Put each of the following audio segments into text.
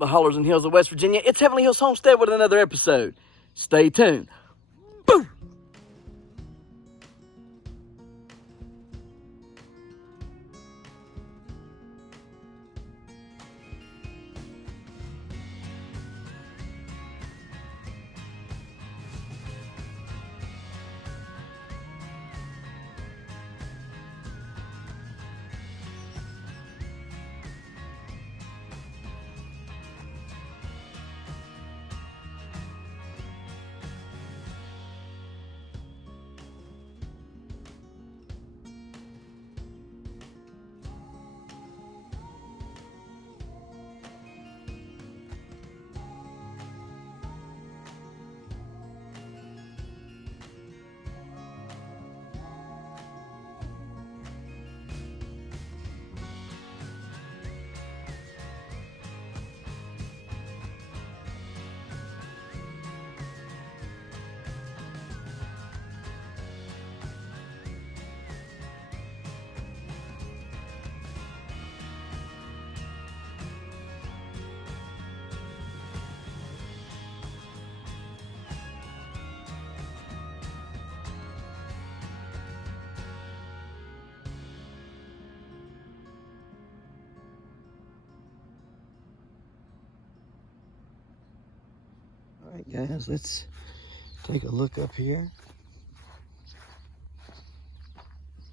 the hollers and hills of West Virginia. It's Heavenly Hills Homestead with another episode. Stay tuned. Boom! All right, guys, let's take a look up here.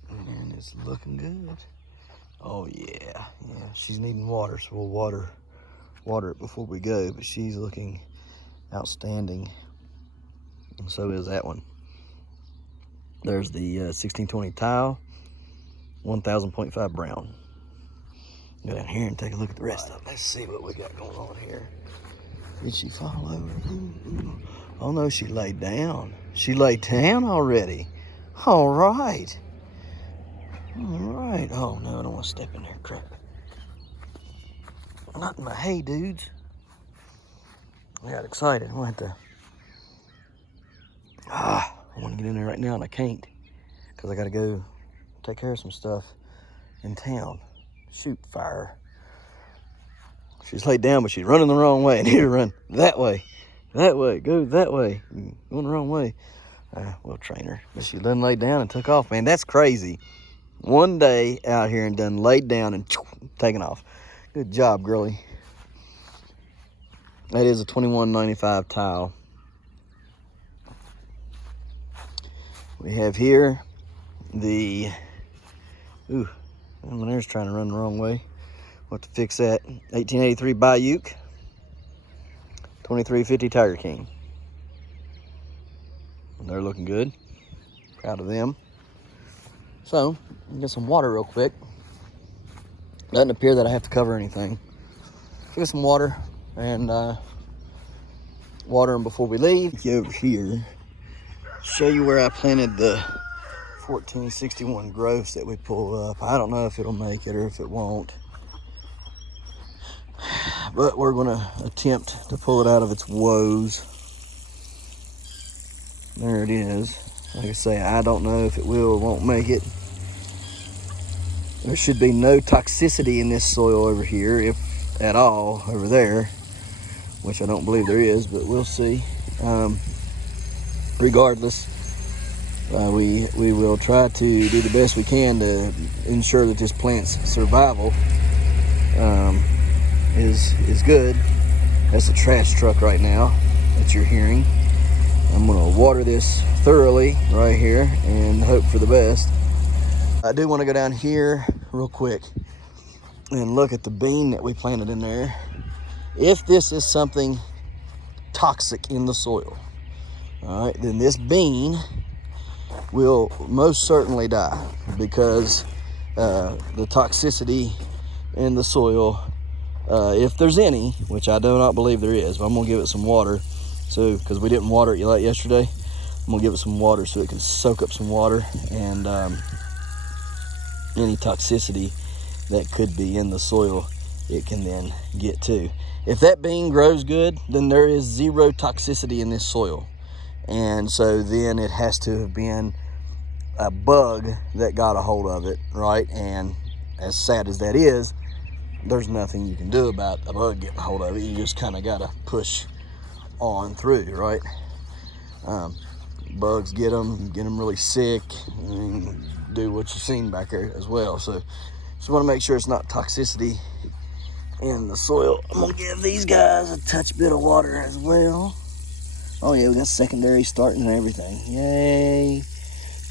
And it's looking good. Oh yeah, she's needing water, so we'll water it before we go, but she's looking outstanding. And so is that one. There's the 1620 Theil, 1000.5 brown. Go down here and take a look at the rest of it. Let's see what we got going on here. Did she fall over? Ooh. Oh no, she laid down. She laid down already. All right. All right. Oh no, I don't want to step in there. Crap. Not in my hay, dudes. I got excited. I want to. I want to get in there right now, and I can't, because I got to go take care of some stuff in town. Shoot, fire. She's laid down, but she's running the wrong way. I need to run that way, go that way. Going the wrong way. We'll train her. But she done laid down and took off, man. That's crazy. One day out here and done laid down and taken off. Good job, girlie. That is a 2195 Theil. We have here the, there's trying to run the wrong way. We'll have to fix that. 1883 Bayuk, 2350 Tiger King. They're looking good. Proud of them. So, get some water real quick. Doesn't appear that I have to cover anything. Get some water and water them before we leave. Get over here. Show you where I planted the 1461 growths that we pull up. I don't know if it'll make it or if it won't. But we're going to attempt to pull it out of its woes. There it is. Like I say, I don't know if it will or won't make it. There should be no toxicity in this soil over here, if at all, over there. Which I don't believe there is, but we'll see. Regardless, we will try to do the best we can to ensure that this plant's survival is good. That's a trash truck right now that you're hearing. I'm gonna water this thoroughly right here and hope for the best. I do want to go down here real quick and look at the bean that we planted in there. If this is something toxic in the soil, all right, then this bean will most certainly die, because the toxicity in the soil, if there's any, which I do not believe there is, but I'm gonna give it some water. So, because we didn't water it like yesterday, I'm gonna give it some water so it can soak up some water, and any toxicity that could be in the soil, it can then get to. If that bean grows good, then there is zero toxicity in this soil. And so then it has to have been a bug that got a hold of it, right? And as sad as that is, there's nothing you can do about a bug getting a hold of it. You just kind of got to push on through, right? Bugs get them really sick, and do what you've seen back there as well. So just want to make sure it's not toxicity in the soil. I'm gonna give these guys a touch bit of water as well. Oh yeah, we got secondary starting and everything. Yay!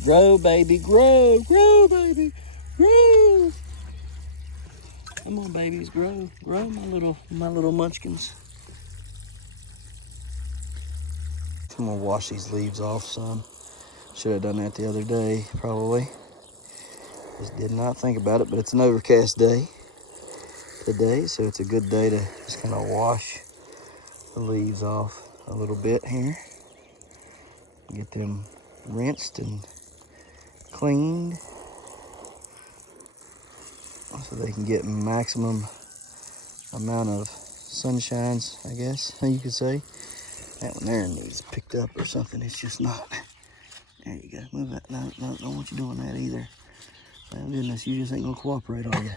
Grow, baby, grow, grow, baby, grow. Come on, babies, grow, grow, my little munchkins. I'm gonna wash these leaves off some. Should have done that the other day, probably. Just did not think about it, but it's an overcast day today, so it's a good day to just kind of wash the leaves off a little bit here. Get them rinsed and cleaned so they can get maximum amount of sunshines, I guess you could say. That one there needs picked up or something. It's just not. There you go. Move that. No, don't want you doing that either. Oh goodness, you just ain't gonna cooperate, are you?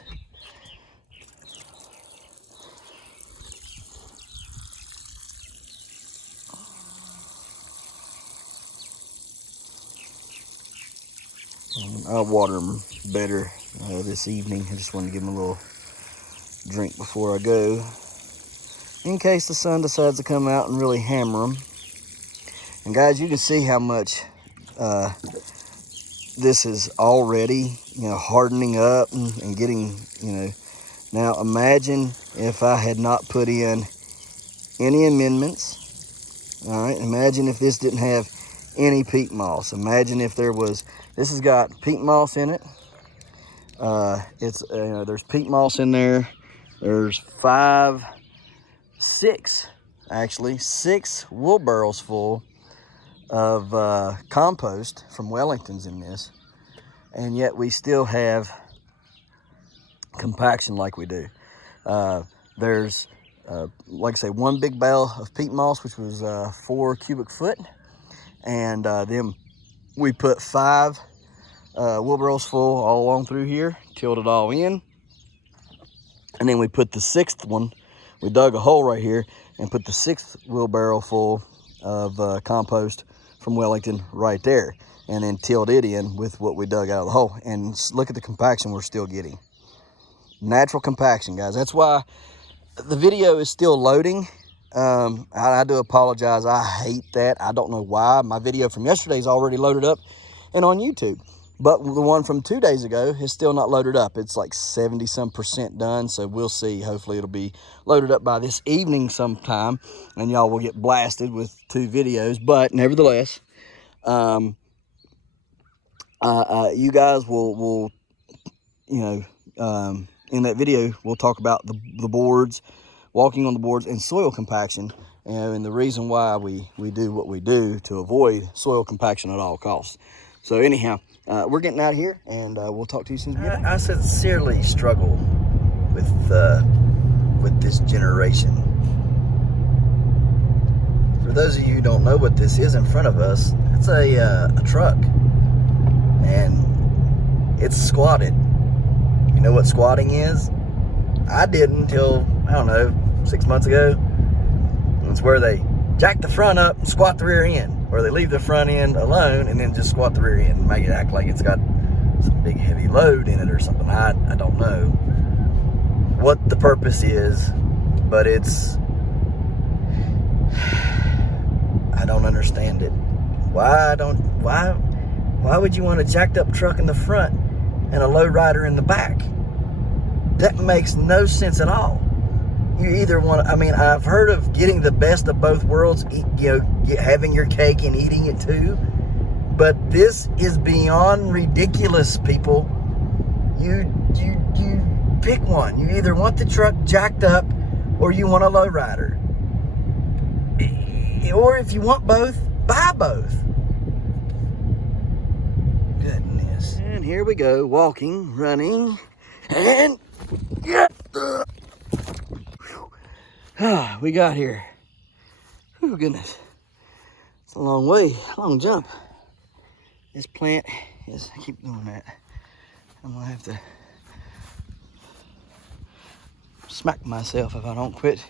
I'll water them better this evening. I just wanted to give them a little drink before I go, in case the sun decides to come out and really hammer them. And guys, you can see how much this is already, hardening up and getting, Now imagine if I had not put in any amendments. All right, imagine if this didn't have any peat moss. Imagine if there was. This has got peat moss in it. There's peat moss in there. There's six wheelbarrows full of compost from Wellington's in this, and yet we still have compaction like we do. There's like I say, one big bale of peat moss, which was 4 cubic foot, and then we put 5 wheelbarrows full all along through here, tilled it all in, and then we put the 6th one. We dug a hole right here and put the 6th wheelbarrow full of compost from Wellington right there, and then tilled it in with what we dug out of the hole. And look at the compaction we're still getting. Natural compaction, guys. That's why the video is still loading. I do apologize. I hate that. I don't know why. My video from yesterday is already loaded up and on YouTube, but the one from 2 days ago is still not loaded up. It's like 70-some% done, so we'll see. Hopefully it'll be loaded up by this evening sometime, and y'all will get blasted with 2 videos. But nevertheless, you guys will in that video, we'll talk about the boards, walking on the boards, and soil compaction, and the reason why we do what we do to avoid soil compaction at all costs. So anyhow, we're getting out of here, and we'll talk to you soon. I sincerely struggle with this generation. For those of you who don't know what this is in front of us, it's a truck, and it's squatted. You know what squatting is? I didn't until, I don't know, 6 months ago. It's where they jack the front up and squat the rear end, or they leave the front end alone and then just squat the rear end and make it act like it's got some big heavy load in it or something. I don't know what the purpose is, but I don't understand it. Why would you want a jacked up truck in the front and a low rider in the back? That makes no sense at all. You either want to, I've heard of getting the best of both worlds, having your cake and eating it too, but this is beyond ridiculous, people. You pick one. You either want the truck jacked up or you want a low rider. Or if you want both, buy both. Goodness. And here we go, walking, running, and we got here. Oh goodness, it's a long way, long jump. This plant I keep doing that. I'm gonna have to smack myself if I don't quit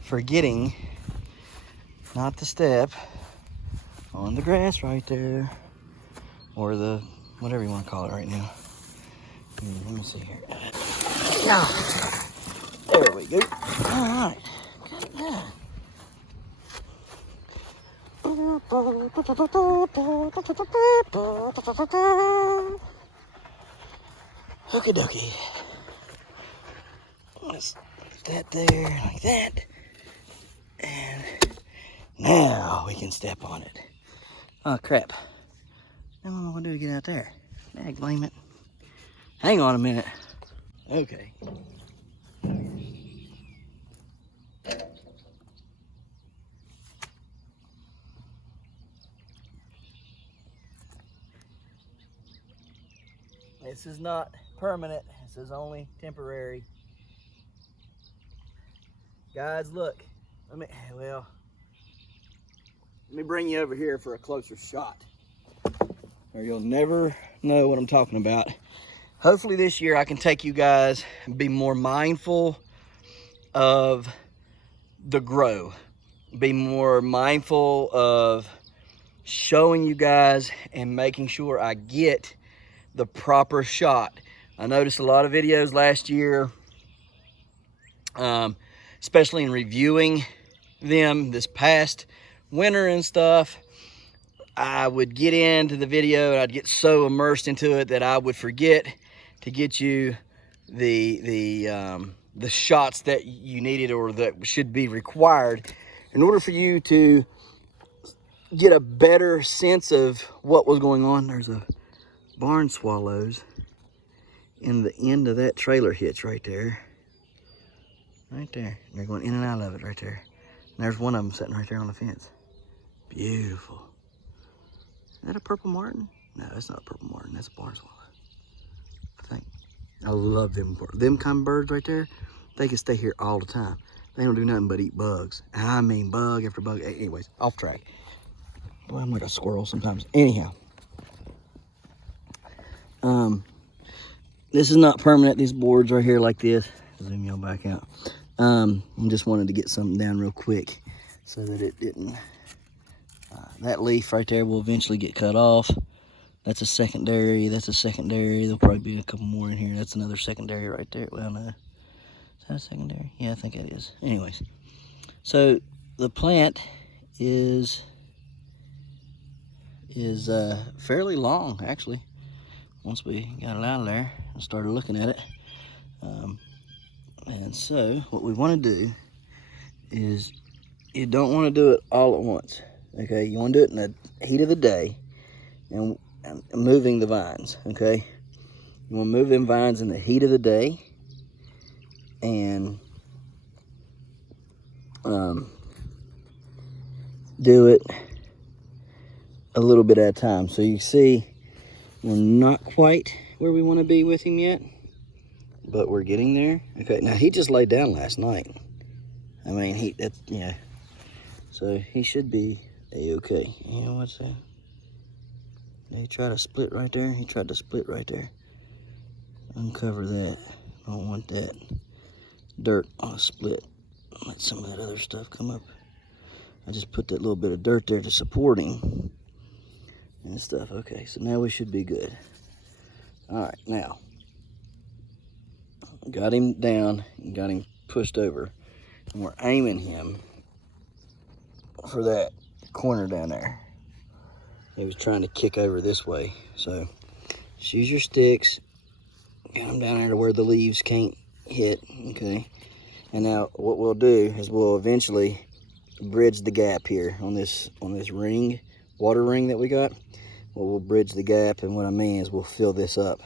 forgetting not to step on the grass right there, or the whatever you want to call it right now. Let me see here. Yeah, there we go. All right, good. Okie dokie. Let's put that there like that. And now we can step on it. Oh crap. Now what am I gonna do to get out there? Dag blame it. Hang on a minute. Okay. This is not permanent. This is only temporary. Guys, look. Let me bring you over here for a closer shot, or you'll never know what I'm talking about. Hopefully this year I can take you guys and be more mindful of the grow. Be more mindful of showing you guys and making sure I get the proper shot. I noticed a lot of videos last year, especially in reviewing them this past winter and stuff. I would get into the video and I'd get so immersed into it that I would forget to get you the shots that you needed or that should be required in order for you to get a better sense of what was going on. There's a barn swallows in the end of that trailer hitch right there. Right there. They're going in and out of it right there. And there's one of them sitting right there on the fence. Beautiful. Is that a purple martin? No, that's not a purple martin. That's a barn swallow, I think. I love them. Them kind of birds right there, they can stay here all the time. They don't do nothing but eat bugs. And I mean bug after bug. Anyways, off track. Boy, I'm like a squirrel sometimes. Anyhow. This is not permanent. These boards right here like this. Zoom y'all back out. I just wanted to get something down real quick so that it didn't. That leaf right there will eventually get cut off. That's a secondary. That's a secondary. There'll probably be a couple more in here. That's another secondary right there. Well, no. Is that a secondary? Yeah, I think it is. Anyways, so the plant is fairly long, actually. Once we got it out of there and started looking at it. And so what we want to do is, you don't want to do it all at once. Okay, you want to do it in the heat of the day and moving the vines. Okay, you want to move them vines in the heat of the day and do it a little bit at a time. So you see, we're not quite where we want to be with him yet, but we're getting there. Okay, now he just laid down last night. I mean, yeah. So he should be a-okay. You know what's that? He tried to split right there. He tried to split right there. Uncover that. Don't want that dirt on a split. Let some of that other stuff come up. I just put that little bit of dirt there to support him and stuff. Okay, so now we should be good. All right, now got him down and got him pushed over, and we're aiming him for that corner down there. He was trying to kick over this way, so just use your sticks, get him down there to where the leaves can't hit. Okay, and now what we'll do is we'll eventually bridge the gap here on this ring, water ring that we got. Well, we'll bridge the gap, and what I mean is we'll fill this up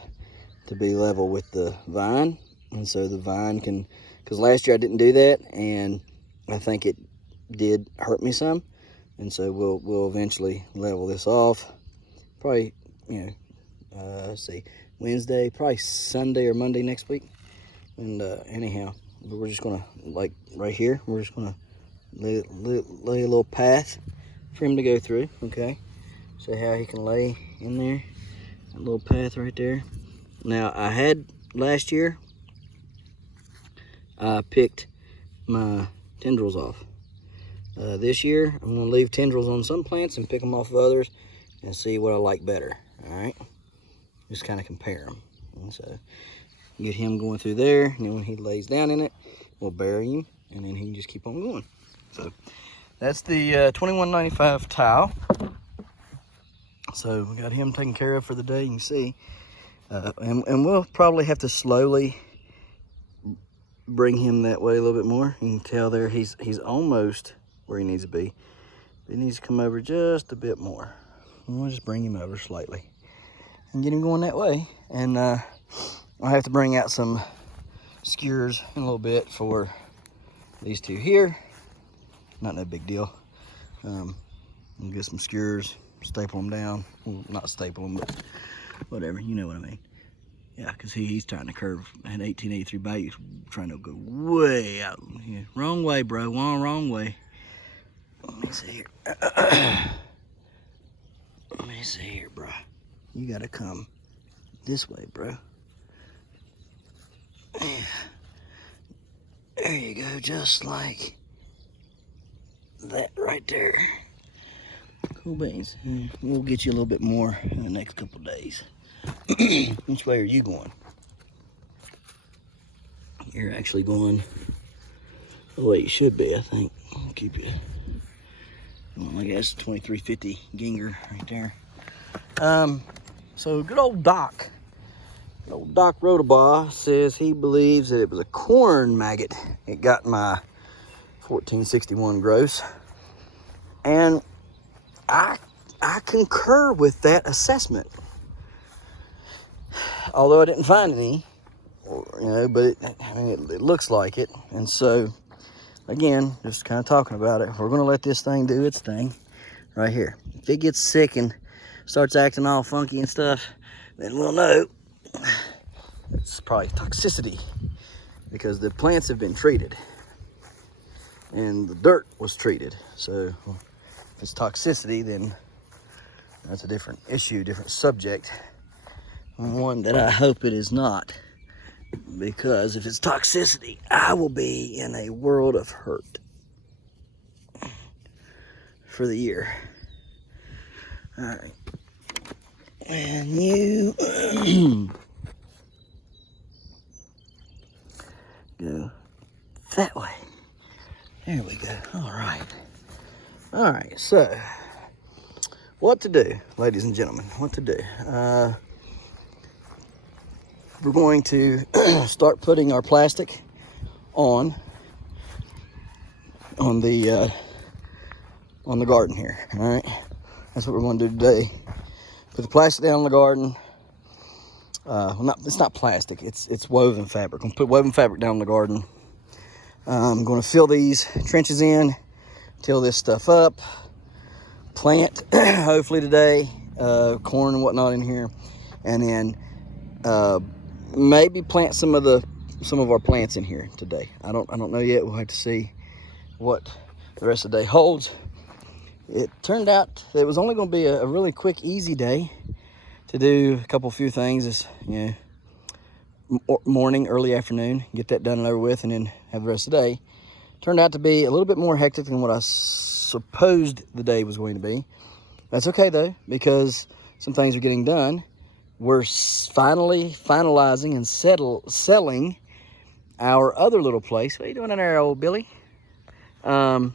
to be level with the vine, and so the vine can, because last year I didn't do that, and I think it did hurt me some, and so we'll eventually level this off. Probably, let's see, Wednesday, probably Sunday or Monday next week. And anyhow, but we're just gonna, like right here, we're just gonna lay a little path for him to go through. Okay, see how he can lay in there, a little path right there. Now I had last year, I picked my tendrils off. This year, I'm gonna leave tendrils on some plants and pick them off of others and see what I like better, all right? Just kind of compare them. And so, get him going through there, and then when he lays down in it, we'll bury him, and then he can just keep on going. So, that's the $21.95 Theil. So, we got him taken care of for the day, you can see. And we'll probably have to slowly bring him that way a little bit more. You can tell there he's almost where he needs to be. He needs to come over just a bit more. And we'll just bring him over slightly and get him going that way. And I'll have to bring out some skewers in a little bit for these two here. Not no big deal. We'll get some skewers, staple them down. Well, not staple them, but whatever, you know what I mean. Yeah, because he's trying to curve at 1883 bait. He's trying to go way out. Yeah, wrong way, bro. Wrong way. Let me see here. Let me see here, bro. You got to come this way, bro. There you go, just like that right there. Cool beans. We'll get you a little bit more in the next couple days. Which way are you going? You're actually going the way you should be, I think. I'll keep you. Well, I guess 2350 Ginger right there. So good old Doc. Old Doc Rodabaugh says he believes that it was a corn maggot. It got my 1461 gross. And I concur with that assessment. Although I didn't find any, but it looks like it. And so, again, just kind of talking about it. We're going to let this thing do its thing right here. If it gets sick and starts acting all funky and stuff, then we'll know it's probably toxicity because the plants have been treated and the dirt was treated. So if it's toxicity, then that's a different issue, different subject. One that I hope it is not, because if it's toxicity, I will be in a world of hurt for the year. All right. And you go that way. There we go. All right. All right. So, what to do, ladies and gentlemen? What to do? We're going to start putting our plastic on the garden here. All right. That's what we're going to do today. Put the plastic down in the garden. It's not plastic. It's woven fabric. I'm gonna put woven fabric down in the garden. I'm going to fill these trenches in, till this stuff up. Plant hopefully today corn and whatnot in here, and then maybe plant some of our plants in here today. I don't know yet. We'll have to see what the rest of the day holds. It turned out that it was only going to be a really quick, easy day to do a few things. Is morning, early afternoon, get that done and over with, and then have the rest of the day. Turned out to be a little bit more hectic than what I supposed the day was going to be. That's okay though, because some things are getting done. We're finally finalizing and selling our other little place. What are you doing in there, old Billy? Down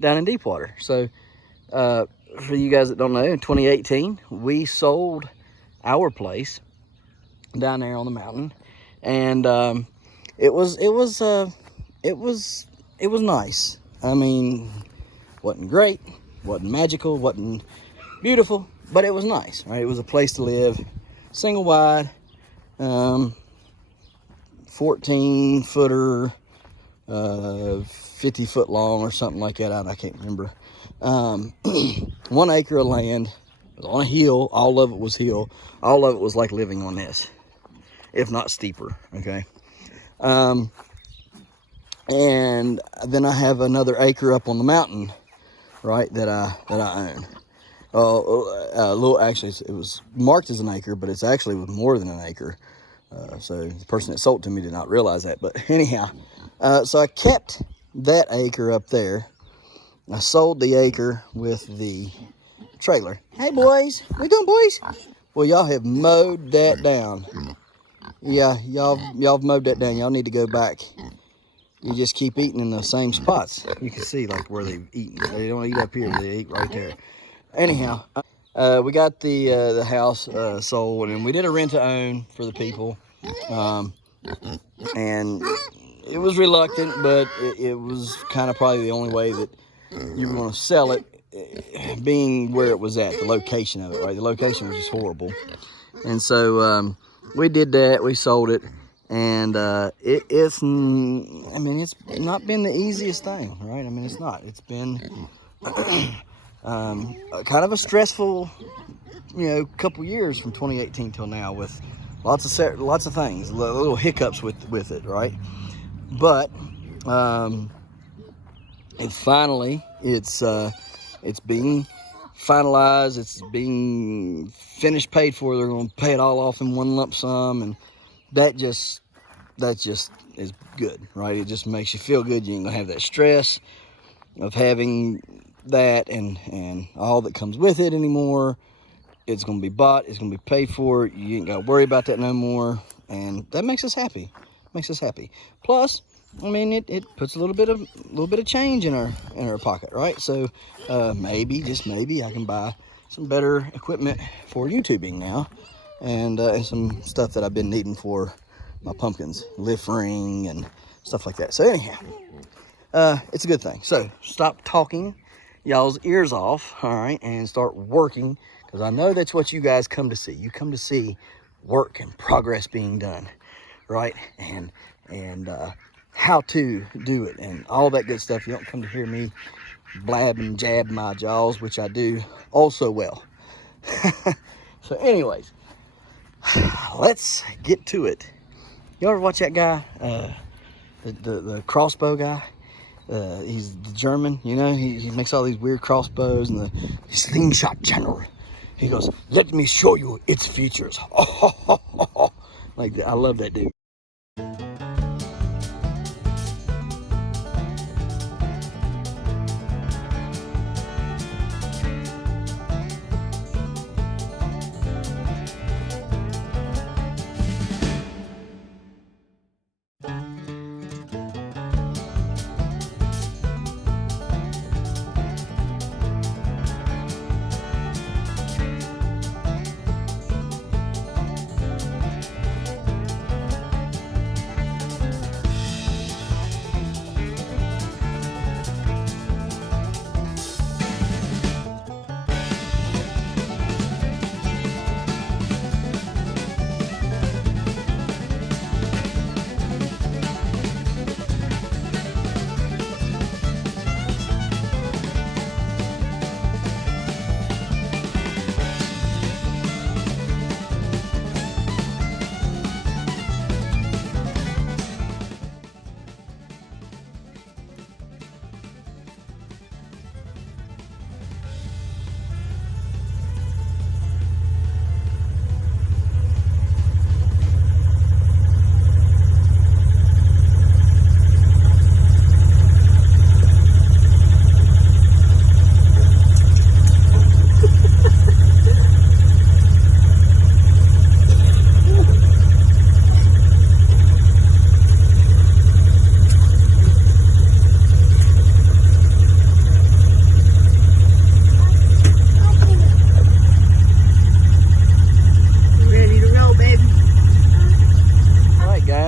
in Deepwater. So, for you guys that don't know, in 2018, we sold our place down there on the mountain, and it was nice. I mean, wasn't great, wasn't magical, wasn't beautiful, but it was nice, right? It was a place to live, single wide, 14 footer, 50 foot long or something like that. I can't remember. 1 acre of land. It was on a hill. All of it was hill. All of it was like living on this, if not steeper. Okay. And then I have another acre up on the mountain, right, that I own. Actually, it was marked as an acre, but it's actually more than an acre. So the person that sold it to me did not realize that. But anyhow, So I kept that acre up there. I sold the acre with the trailer. Hey boys, what you doing, boys? Well, y'all have mowed that down. Yeah, y'all mowed that down. Y'all need to go back. You just keep eating in those same spots. You can see like where they've eaten. They don't eat up here, but they eat right there. Anyhow, we got the house sold, and we did a rent to own for the people, and it was reluctant, but it was kind of probably the only way that you were going to sell it, being where it was at, the location of it, right? The location was just horrible. And so we did that, we sold it, and it's not been the easiest thing, right? I mean, it's not. It's been kind of a stressful, couple years from 2018 till now, with lots of things, little hiccups with it, right? But it's being finalized. It's being finished, paid for. They're going to pay it all off in one lump sum, and that just is good, right? It just makes you feel good. You ain't gonna have that stress of having that and all that comes with it anymore. It's gonna be bought. It's gonna be paid for. You ain't gotta worry about that no more, and that makes us happy. Plus, I mean, it puts a little bit of change in our pocket, right? So maybe, just maybe, I can buy some better equipment for YouTubing now, and some stuff that I've been needing for my pumpkins, lift ring and stuff like that. So anyhow, it's a good thing. So stop talking y'all's ears off, all right, and start working, because I know that's what you guys come to see. You come to see work and progress being done, right? And how to do it and all that good stuff. You don't come to hear me blab and jab my jaws, which I do also well. So anyways, let's get to it. You ever watch that guy, the crossbow guy? He's the German, he makes all these weird crossbows and the slingshot channel. He goes, "Let me show you its features." Like, I love that dude.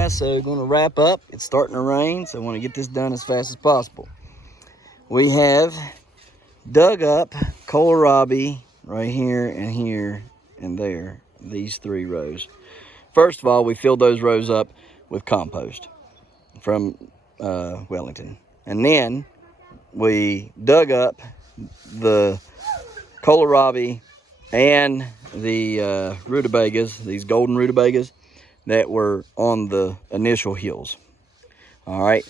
So going to wrap up. It's starting to rain, so I want to get this done as fast as possible. We have dug up kohlrabi right here and there, these 3 rows. First of all, we filled those rows up with compost from Wellington, and then we dug up the kohlrabi and the rutabagas, these golden rutabagas that were on the initial hills. All right,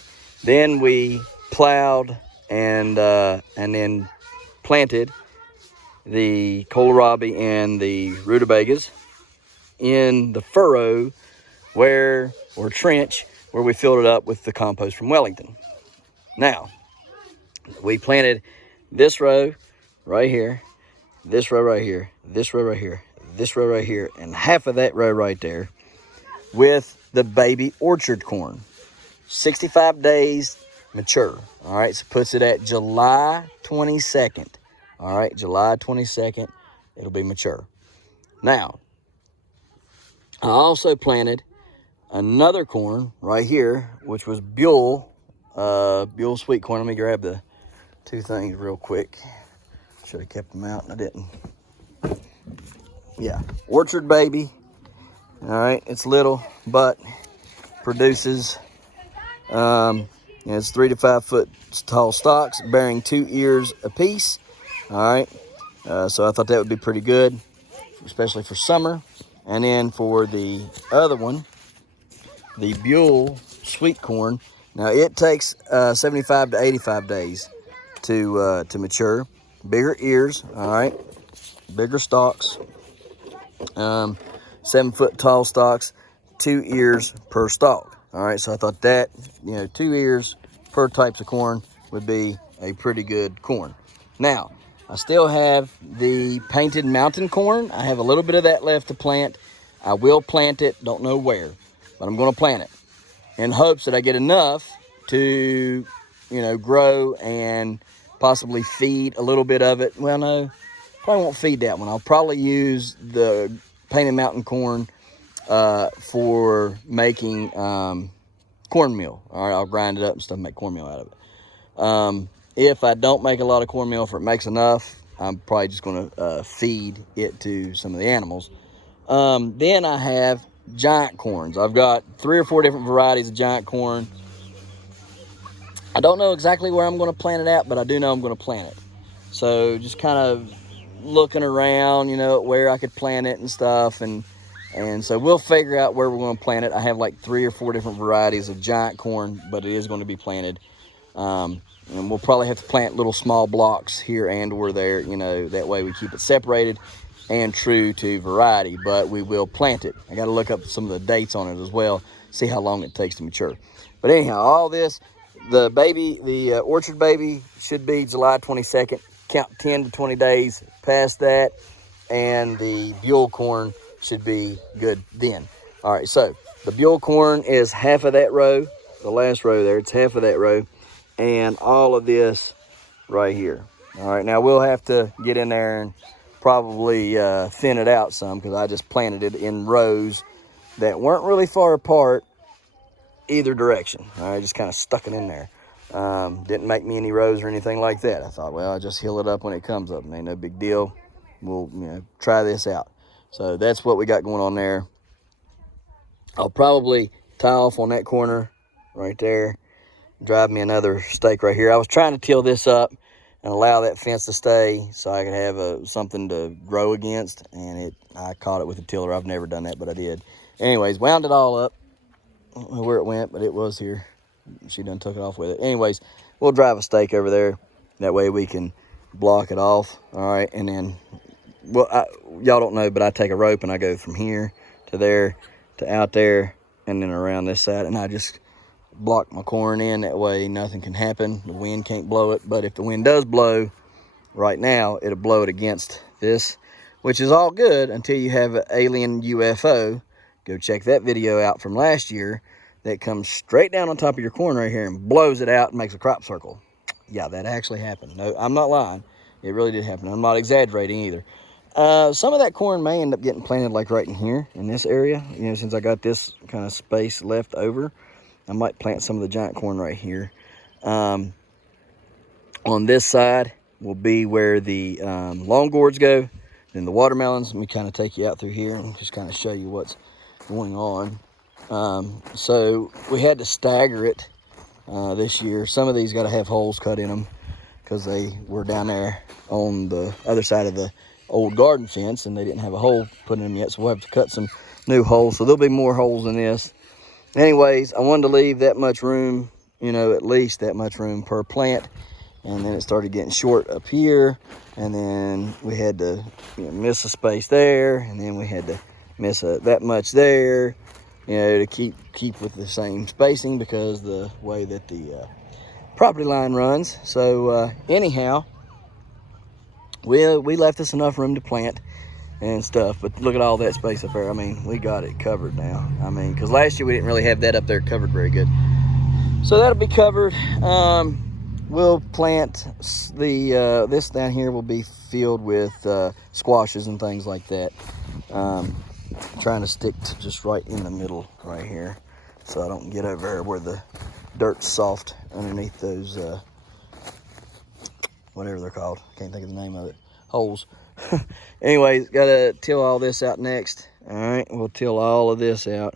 then we plowed and then planted the kohlrabi and the rutabagas in the furrow or trench where we filled it up with the compost from Wellington. Now, we planted this row right here, this row right here, this row right here, this row right here, and half of that row right there with the baby orchard corn. 65 days mature. All right, so puts it at July 22nd. All right, July 22nd, it'll be mature. Now, I also planted another corn right here, which was Buell sweet corn. Let me grab the two things real quick. Should have kept them out, and I didn't. Yeah, orchard baby. All right, it's little, but produces, it's 3 to 5 foot tall stalks bearing 2 ears apiece. All right, so I thought that would be pretty good, especially for summer. And then for the other one, the Buell sweet corn, now it takes 75 to 85 days to mature. Bigger ears, all right, bigger stalks, 7 foot tall stalks, 2 ears per stalk. All right, so I thought that, 2 ears per types of corn would be a pretty good corn. Now, I still have the painted mountain corn. I have a little bit of that left to plant. I will plant it, don't know where, but I'm going to plant it in hopes that I get enough to, grow and possibly feed a little bit of it. Well, no, probably won't feed that one. I'll probably use the painted mountain corn for making cornmeal. All right, I'll grind it up and stuff and make cornmeal out of it. If I don't make a lot of cornmeal, if it makes enough, I'm probably just going to feed it to some of the animals. Then I have giant corns. I've got 3 or 4 different varieties of giant corn. I don't know exactly where I'm going to plant it at, but I do know I'm going to plant it. So just kind of looking around, where I could plant it and stuff. And so we'll figure out where we're going to plant it. I have like 3 or 4 different varieties of giant corn, but it is going to be planted. And we'll probably have to plant little small blocks here and or there, that way we keep it separated and true to variety, but we will plant it. I got to look up some of the dates on it as well, see how long it takes to mature. But anyhow, all this, the orchard baby should be July 22nd. Count 10 to 20 days past that, and the Buell corn should be good then. All right, so the Buell corn is half of that row, the last row there, it's half of that row, and all of this right here. All right, now we'll have to get in there and probably thin it out some, because I just planted it in rows that weren't really far apart either direction. All right, just kind of stuck it in there. Didn't make me any rows or anything like that. I thought, well, I'll just heal it up when it comes up. Ain't no big deal. We'll try this out. So that's what we got going on there. I'll probably tie off on that corner right there, drive me another stake right here. I was trying to till this up and allow that fence to stay so I could have something to grow against, and I caught it with a tiller. I've never done that, but I did. Anyways, wound it all up. I don't know where it went, but it was here. She done took it off with it. Anyways, we'll drive a stake over there. That way we can block it off. All right, and then, well, y'all don't know, but I take a rope and I go from here to there to out there and then around this side, and I just block my corn in. That way nothing can happen. The wind can't blow it, but if the wind does blow right now, it'll blow it against this, which is all good until you have an alien UFO. Go check that video out from last year that comes straight down on top of your corn right here and blows it out and makes a crop circle. Yeah, that actually happened. No, I'm not lying. It really did happen. I'm not exaggerating either. Some of that corn may end up getting planted like right in here in this area. Since I got this kind of space left over, I might plant some of the giant corn right here. On this side will be where the long gourds go. Then the watermelons. Let me kind of take you out through here and just kind of show you what's going on. So we had to stagger it this year. Some of these got to have holes cut in them because they were down there on the other side of the old garden fence and they didn't have a hole put in them yet. So we'll have to cut some new holes. So there'll be more holes in this. Anyways, I wanted to leave that much room, at least that much room per plant. And then it started getting short up here. And then we had to miss a space there. And then we had to miss that much there. you know, to keep with the same spacing because the way that the property line runs. So anyhow, we left us enough room to plant and stuff, but look at all that space up there. I mean, we got it covered now. I mean, because last year we didn't really have that up there covered very good. So that'll be covered. We'll plant the this down here will be filled with squashes and things like that. Trying to stick to just right in the middle right here, so I don't get over there where the dirt's soft underneath those whatever they're called. Can't think of the name of it. Holes. Anyways, gotta till all this out next. All right, we'll till all of this out,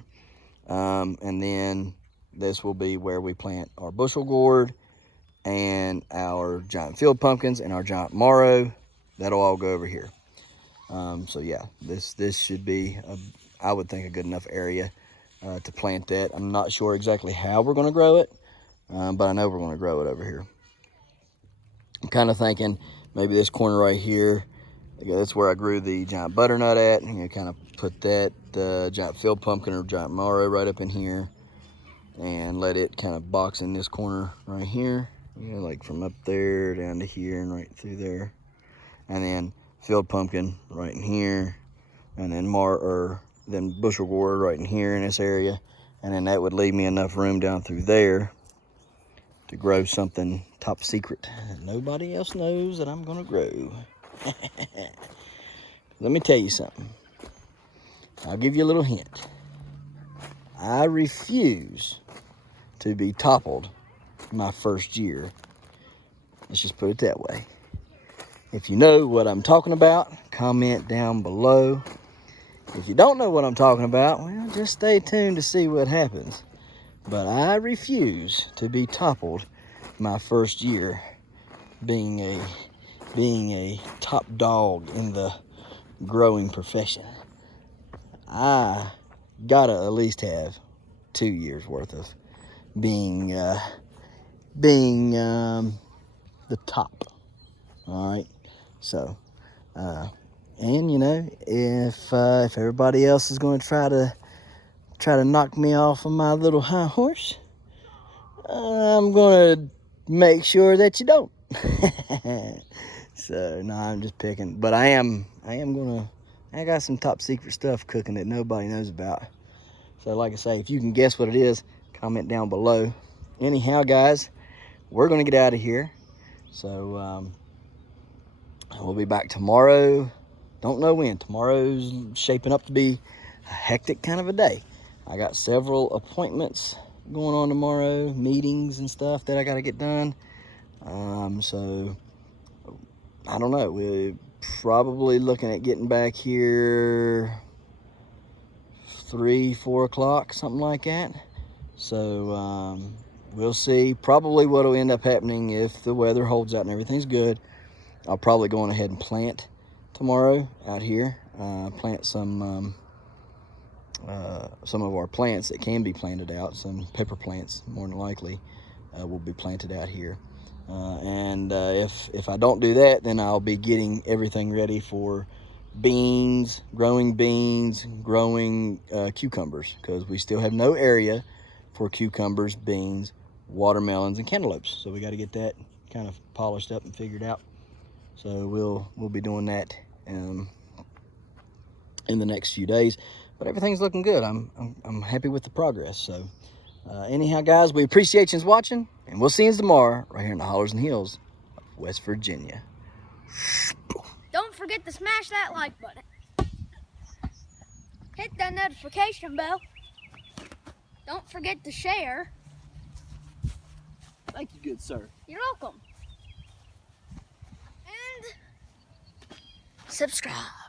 and then this will be where we plant our bushel gourd and our giant field pumpkins and our giant marrow. That'll all go over here. So yeah, this should be I would think a good enough area to plant that. I'm not sure exactly how we're going to grow it, but I know we're going to grow it over here. I'm kind of thinking maybe this corner right here, that's where I grew the giant butternut at. You know, kind of put that giant field pumpkin or giant marrow right up in here, and let it kind of box in this corner right here. You know, like from up there down to here and right through there, and then field pumpkin right in here, and then then bushel gourd right in here in this area, and then that would leave me enough room down through there to grow something top secret that nobody else knows that I'm gonna grow. Let me tell you something. I'll give you a little hint. I refuse to be toppled my first year. Let's just put it that way. If you know what I'm talking about, comment down below. If you don't know what I'm talking about, well, just stay tuned to see what happens. But I refuse to be toppled my first year being a top dog in the growing profession. I gotta at least have 2 years worth of being the top. All right. So, and you know, if everybody else is going to try to knock me off of my little high horse, I'm going to make sure that you don't. So, no, I'm just picking, but I got some top secret stuff cooking that nobody knows about. So, like I say, if you can guess what it is, comment down below. Anyhow, guys, we're going to get out of here. So, we'll be back tomorrow. Don't know when. Tomorrow's shaping up to be a hectic kind of a day. I got several appointments going on tomorrow, meetings and stuff that I got to get done. So, I don't know. We're probably looking at getting back here 3-4 o'clock, something like that. So, we'll see. Probably what will end up happening if the weather holds out and everything's good. I'll probably go on ahead and plant tomorrow out here. Plant some of our plants that can be planted out. Some pepper plants, more than likely, will be planted out here. And if I don't do that, then I'll be getting everything ready for growing cucumbers, because we still have no area for cucumbers, beans, watermelons, and cantaloupes. So we got to get that kind of polished up and figured out. So we'll be doing that in the next few days. But everything's looking good. I'm happy with the progress. So anyhow, guys, we appreciate you watching, and we'll see you tomorrow right here in the hollers and hills of West Virginia. Don't forget to smash that like button. Hit that notification bell. Don't forget to share. Thank you, good sir. You're welcome. And subscribe.